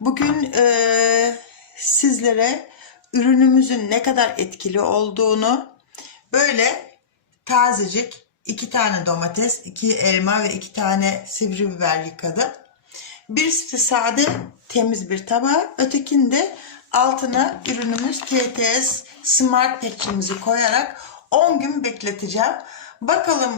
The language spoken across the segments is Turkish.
Bugün eee, sizlere ürünümüzün ne kadar etkili olduğunu böyle tazecik iki tane domates, iki elma ve iki tane sivri biber yıkadım. Birisi de sade temiz bir tabağa, ötekinde altına ürünümüz TTS Smart Patch'imizi koyarak 10 gün bekleteceğim. Bakalım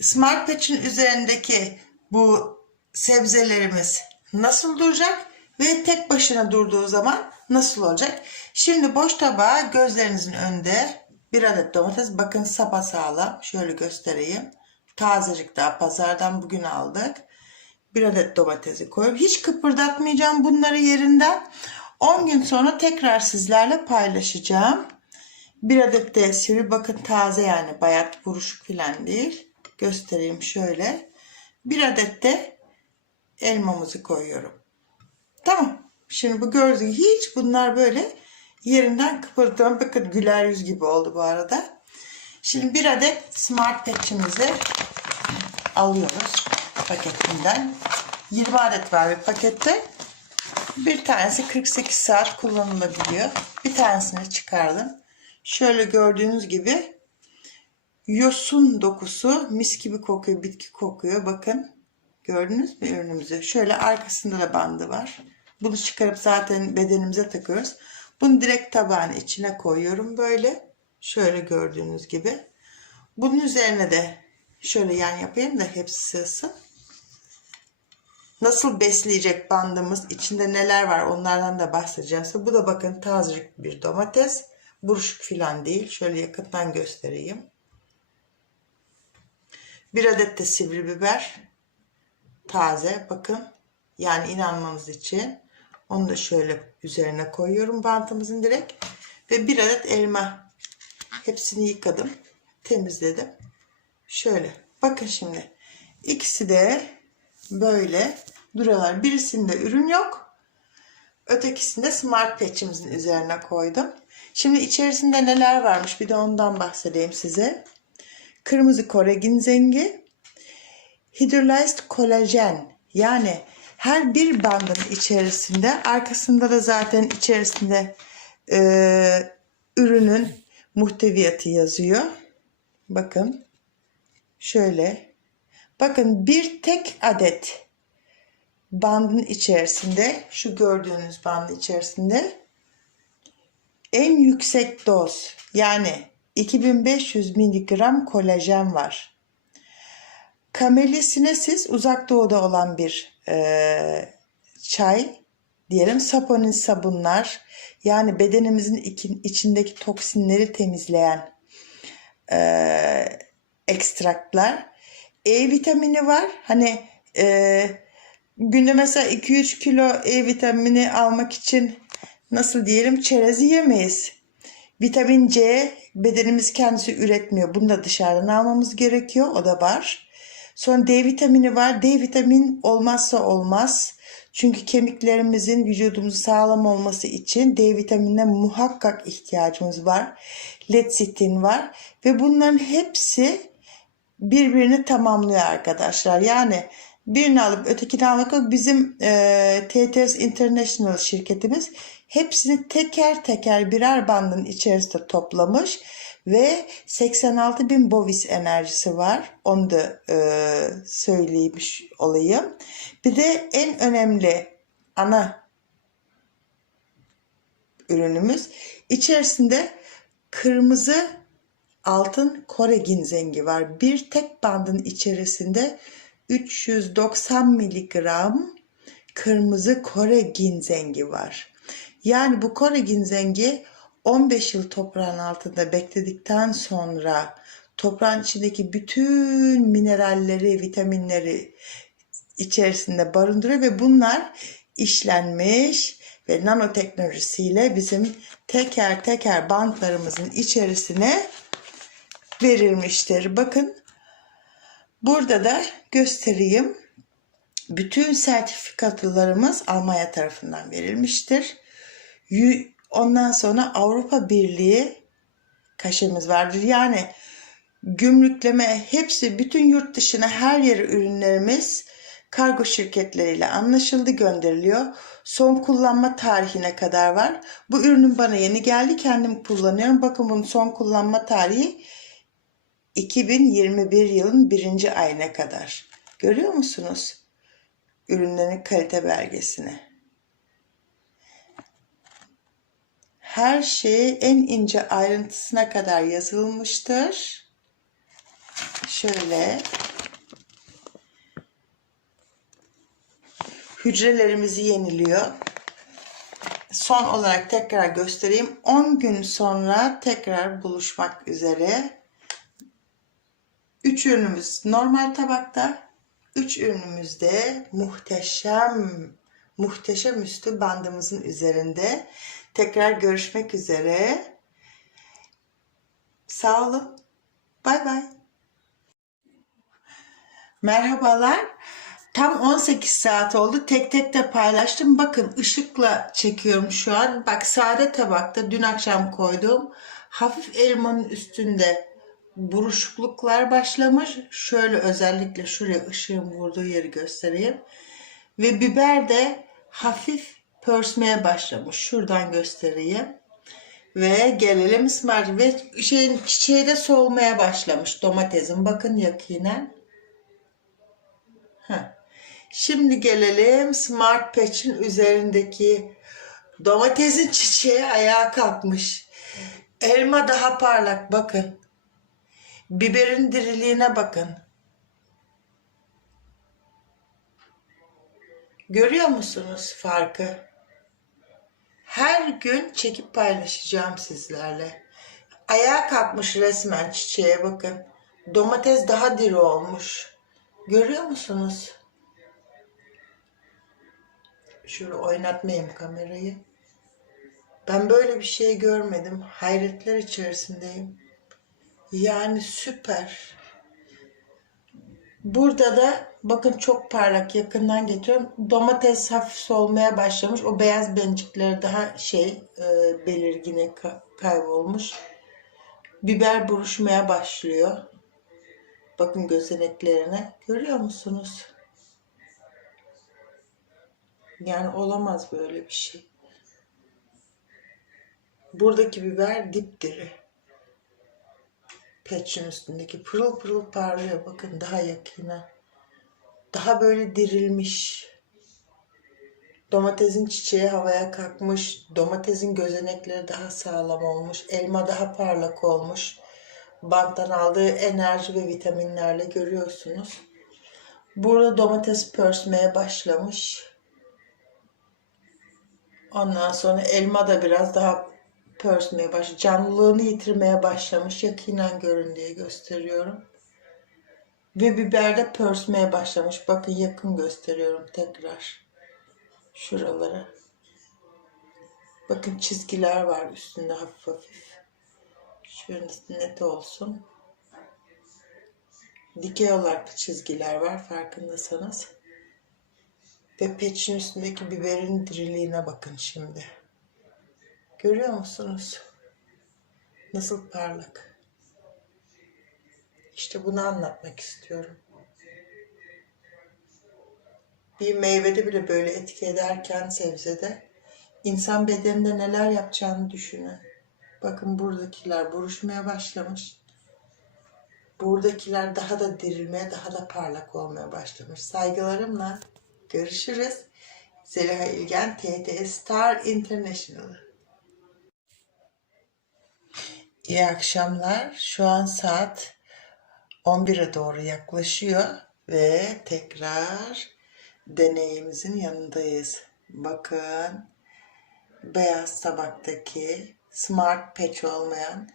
Smart Patch'in üzerindeki bu sebzelerimiz nasıl duracak ve tek başına durduğu zaman nasıl olacak? Şimdi boş tabağa gözlerinizin önünde bir adet domates. Bakın sapasağlam. Şöyle göstereyim. Tazecik daha pazardan bugün aldık. Bir adet domatesi koyup hiç kıpırdatmayacağım bunları yerinden. 10 gün sonra tekrar sizlerle paylaşacağım. Bir adet de sivri bakın taze yani bayat buruşuk falan değil. Göstereyim şöyle. Bir adet de elmamızı koyuyorum. Tamam. Şimdi bu gördüğünüz hiç bunlar böyle yerinden kıpırdayan bakın güler yüz gibi oldu bu arada. Şimdi bir adet smart patch'imizi alıyoruz paketinden. 20 adet var bir pakette. Bir tanesi 48 saat kullanılabiliyor. Bir tanesini çıkardım. Şöyle gördüğünüz gibi yosun dokusu mis gibi kokuyor, bitki kokuyor. Bakın gördünüz mü ürünümüzü? Şöyle arkasında da bandı var. Bunu çıkarıp zaten bedenimize takıyoruz. Bunu direkt tabağın içine koyuyorum böyle. Şöyle gördüğünüz gibi. Bunun üzerine de şöyle yan yapayım da hepsi sığsın. Nasıl besleyecek bandımız, içinde neler var onlardan da bahsedeceğim. Bu da bakın tazecik bir domates. Buruşuk filan değil. Şöyle yakından göstereyim. Bir adet de sivri biber. Taze bakın. Yani inanmanız için. Onu da şöyle üzerine koyuyorum bantımızın direkt. Ve bir adet elma. Hepsini yıkadım. Temizledim. Şöyle. Bakın şimdi. İkisi de böyle duruyorlar. Birisinde ürün yok. Ötekisinde Smart Patch'imizin üzerine koydum. Şimdi içerisinde neler varmış bir de ondan bahsedeyim size. Kırmızı Kore ginzengi, hidrolyzed kolajen yani her bir bandın içerisinde arkasında da zaten içerisinde e, ürünün muhteviyatı yazıyor. Bakın şöyle bakın bir tek adet bandın içerisinde şu gördüğünüz bandın içerisinde en yüksek doz yani 2500 miligram kolajen var. Camellia sinensis uzak doğuda olan bir e, çay diyelim. Saponin sabunlar yani bedenimizin içindeki toksinleri temizleyen e, ekstraklar. E vitamini var. Hani e, günde mesela 2-3 kilo E vitamini almak için nasıl diyelim çerez yemeyiz. Vitamin C bedenimiz kendisi üretmiyor. Bunu da dışarıdan almamız gerekiyor. O da var. Sonra D vitamini var. D vitamin olmazsa olmaz. Çünkü kemiklerimizin vücudumuzun sağlam olması için D vitaminine muhakkak ihtiyacımız var. Lecitin var. Ve bunların hepsi birbirini tamamlıyor arkadaşlar. Yani birini alıp ötekini almak yok. Bizim e, TTS International şirketimiz hepsini teker teker birer bandın içerisinde toplamış ve 86 bin bovis enerjisi var. Onu da e, söylemiş olayım. Bir de en önemli ana ürünümüz içerisinde kırmızı altın Kore ginzengi var. Bir tek bandın içerisinde 390 miligram kırmızı Kore ginzengi var. Yani bu Kore ginzengi 15 yıl toprağın altında bekledikten sonra toprağın içindeki bütün mineralleri, vitaminleri içerisinde barındırıyor ve bunlar işlenmiş ve nanoteknolojisiyle bizim teker teker bantlarımızın içerisine verilmiştir. Bakın burada da göstereyim. Bütün sertifikalarımız Almanya tarafından verilmiştir. Ondan sonra Avrupa Birliği kaşemiz vardır. Yani gümrükleme hepsi bütün yurt dışına her yere ürünlerimiz Kargo şirketleriyle anlaşıldı gönderiliyor. Son kullanma tarihine kadar var. Bu ürünün bana yeni geldi. Kendim kullanıyorum. Bakın bunun son kullanma tarihi 2021 yılın birinci ayına kadar. Görüyor musunuz? Ürünlerin kalite belgesini. Her şey en ince ayrıntısına kadar yazılmıştır. Şöyle hücrelerimizi yeniliyor. Son olarak tekrar göstereyim. 10 gün sonra tekrar buluşmak üzere. 3 ürünümüz normal tabakta. 3 ürünümüz de muhteşem muhteşem üstü bandımızın üzerinde. Tekrar görüşmek üzere. Sağ olun. Bay bay. Merhabalar. Tam 18 saat oldu. Tek tek de paylaştım. Bakın ışıkla çekiyorum şu an. Bak sade tabakta dün akşam koydum. Hafif elmanın üstünde buruşukluklar başlamış. Şöyle özellikle şuraya ışığın vurduğu yeri göstereyim. Ve biber de hafif pörsmeye başlamış. Şuradan göstereyim. Ve gelelim ısmar ve şeyin çiçeği de solmaya başlamış domatesin. Bakın yakinen. Şimdi gelelim Smart Patch'in üzerindeki domatesin çiçeği ayağa kalkmış. Elma daha parlak bakın. Biberin diriliğine bakın. Görüyor musunuz farkı? Her gün çekip paylaşacağım sizlerle. Ayağa kalkmış resmen çiçeğe bakın. Domates daha diri olmuş. Görüyor musunuz? Şöyle oynatmayayım kamerayı. Ben böyle bir şey görmedim. Hayretler içerisindeyim. Yani süper. Burada da bakın çok parlak yakından getiriyorum. Domates hafif solmaya başlamış. O beyaz bencikleri daha şey e, belirgine ka- kaybolmuş. Biber buruşmaya başlıyor. Bakın gözeneklerine. Görüyor musunuz? Yani olamaz böyle bir şey. Buradaki biber dipdiri. Peçin üstündeki pırıl pırıl parlıyor. Bakın daha yakına. Daha böyle dirilmiş. Domatesin çiçeği havaya kalkmış. Domatesin gözenekleri daha sağlam olmuş. Elma daha parlak olmuş. Banttan aldığı enerji ve vitaminlerle görüyorsunuz. Burada domates pörsmeye başlamış. Ondan sonra elma da biraz daha pörsmeye baş, canlılığını yitirmeye başlamış. Yakinen görün diye gösteriyorum. Ve biber de pörsmeye başlamış. Bakın yakın gösteriyorum tekrar. Şuralara. Bakın çizgiler var üstünde hafif hafif. Şöyle net olsun. Dikey olarak çizgiler var farkındasanız. Ve peçin üstündeki biberin diriliğine bakın şimdi. Görüyor musunuz? Nasıl parlak. İşte bunu anlatmak istiyorum. Bir meyvede bile böyle etki ederken sebzede insan bedeninde neler yapacağını düşünün. Bakın buradakiler buruşmaya başlamış. Buradakiler daha da dirilmeye, daha da parlak olmaya başlamış. Saygılarımla görüşürüz. Zeliha İlgen, TT Star International. İyi akşamlar. Şu an saat 11'e doğru yaklaşıyor ve tekrar deneyimizin yanındayız. Bakın beyaz tabaktaki smart patch olmayan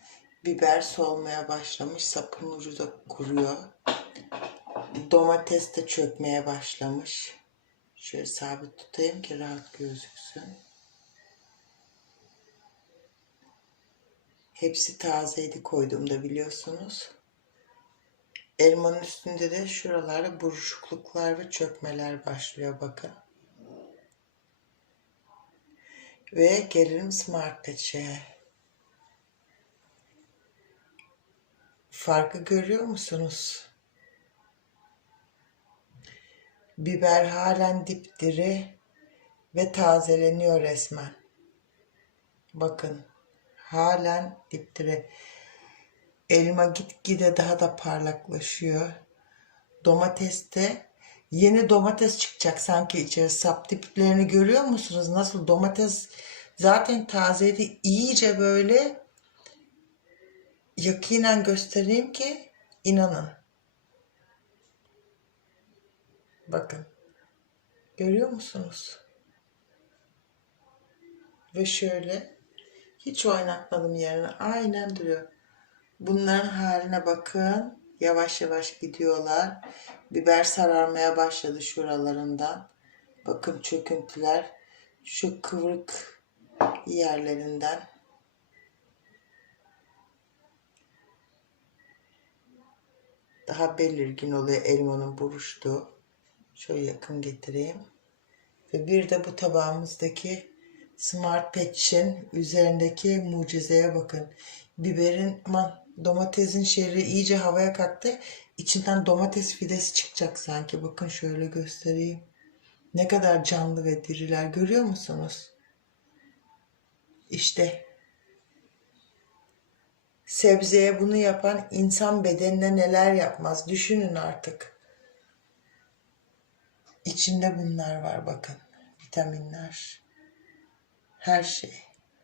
biber solmaya başlamış. Sapın ucu da kuruyor. Domates de çökmeye başlamış. Şöyle sabit tutayım ki rahat gözüksün. Hepsi tazeydi koyduğumda biliyorsunuz. Elmanın üstünde de şuralarda buruşukluklar ve çökmeler başlıyor bakın. Ve gelelim Smart Patch'e. Farkı görüyor musunuz? Biber halen dipdiri ve tazeleniyor resmen. Bakın halen dipdiri. Elma gitgide daha da parlaklaşıyor. Domateste yeni domates çıkacak sanki içeri sap diplerini görüyor musunuz? Nasıl domates zaten tazeydi iyice böyle yakinen göstereyim ki inanın. Bakın. Görüyor musunuz? Ve şöyle hiç oynatmadım yerine. Aynen duruyor. Bunların haline bakın. Yavaş yavaş gidiyorlar. Biber sararmaya başladı şuralarından. Bakın çöküntüler. Şu kıvrık yerlerinden. Daha belirgin oluyor elmanın buruştuğu. Şöyle yakın getireyim. Ve bir de bu tabağımızdaki Smart Patch'in üzerindeki mucizeye bakın. Biberin, aman domatesin şehri iyice havaya kalktı. İçinden domates fidesi çıkacak sanki. Bakın şöyle göstereyim. Ne kadar canlı ve diriler görüyor musunuz? İşte sebzeye bunu yapan insan bedenine neler yapmaz düşünün artık. İçinde bunlar var bakın. Vitaminler. Her şey.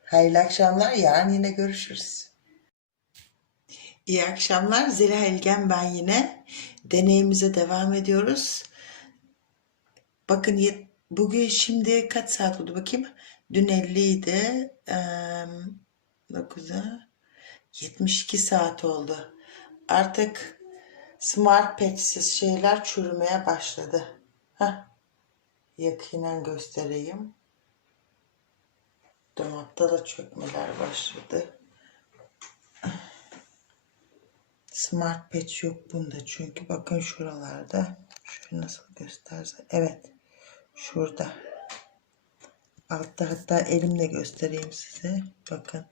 Hayırlı akşamlar. Yarın yine görüşürüz. İyi akşamlar. Zeliha Elgen ben yine. Deneyimize devam ediyoruz. Bakın bugün şimdi kaç saat oldu bakayım. Dün 50 idi. Eee 9'a 72 saat oldu. Artık smart patch'siz şeyler çürümeye başladı. Heh. Yakinen göstereyim. Domatta da çökmeler başladı. Smart patch yok bunda çünkü bakın şuralarda. Şöyle nasıl gösterse. Evet. Şurada. Altta hatta elimle göstereyim size. Bakın.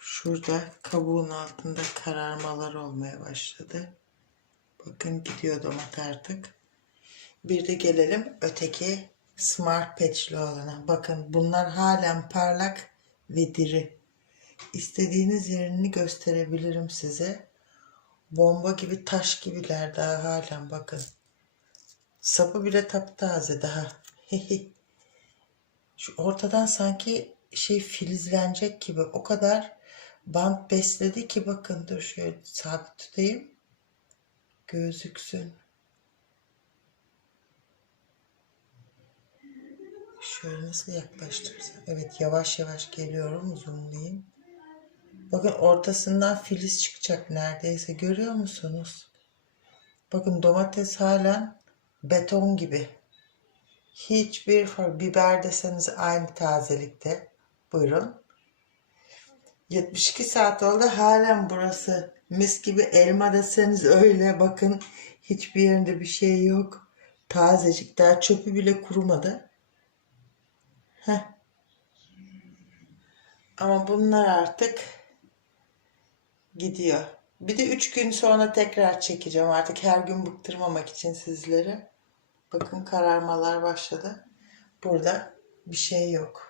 Şurada kabuğun altında kararmalar olmaya başladı. Bakın gidiyor domat artık. Bir de gelelim öteki Smart Patch'li olana. Bakın bunlar halen parlak ve diri. İstediğiniz yerini gösterebilirim size. Bomba gibi taş gibiler daha halen bakın. Sapı bile taptaze daha. Şu ortadan sanki şey filizlenecek gibi o kadar bant besledi ki bakın dur şöyle sabit tutayım. Gözüksün. Şöyle nasıl yaklaştırsam. Evet yavaş yavaş geliyorum zoomlayayım. Bakın ortasından filiz çıkacak neredeyse görüyor musunuz? Bakın domates halen beton gibi. Hiçbir fark. Biber deseniz aynı tazelikte. Buyurun. 72 saat oldu halen burası. Mis gibi elma deseniz öyle. Bakın hiçbir yerinde bir şey yok. Tazecik daha çöpü bile kurumadı. Heh. Ama bunlar artık gidiyor. Bir de 3 gün sonra tekrar çekeceğim artık her gün bıktırmamak için sizleri. Bakın kararmalar başladı. Burada bir şey yok.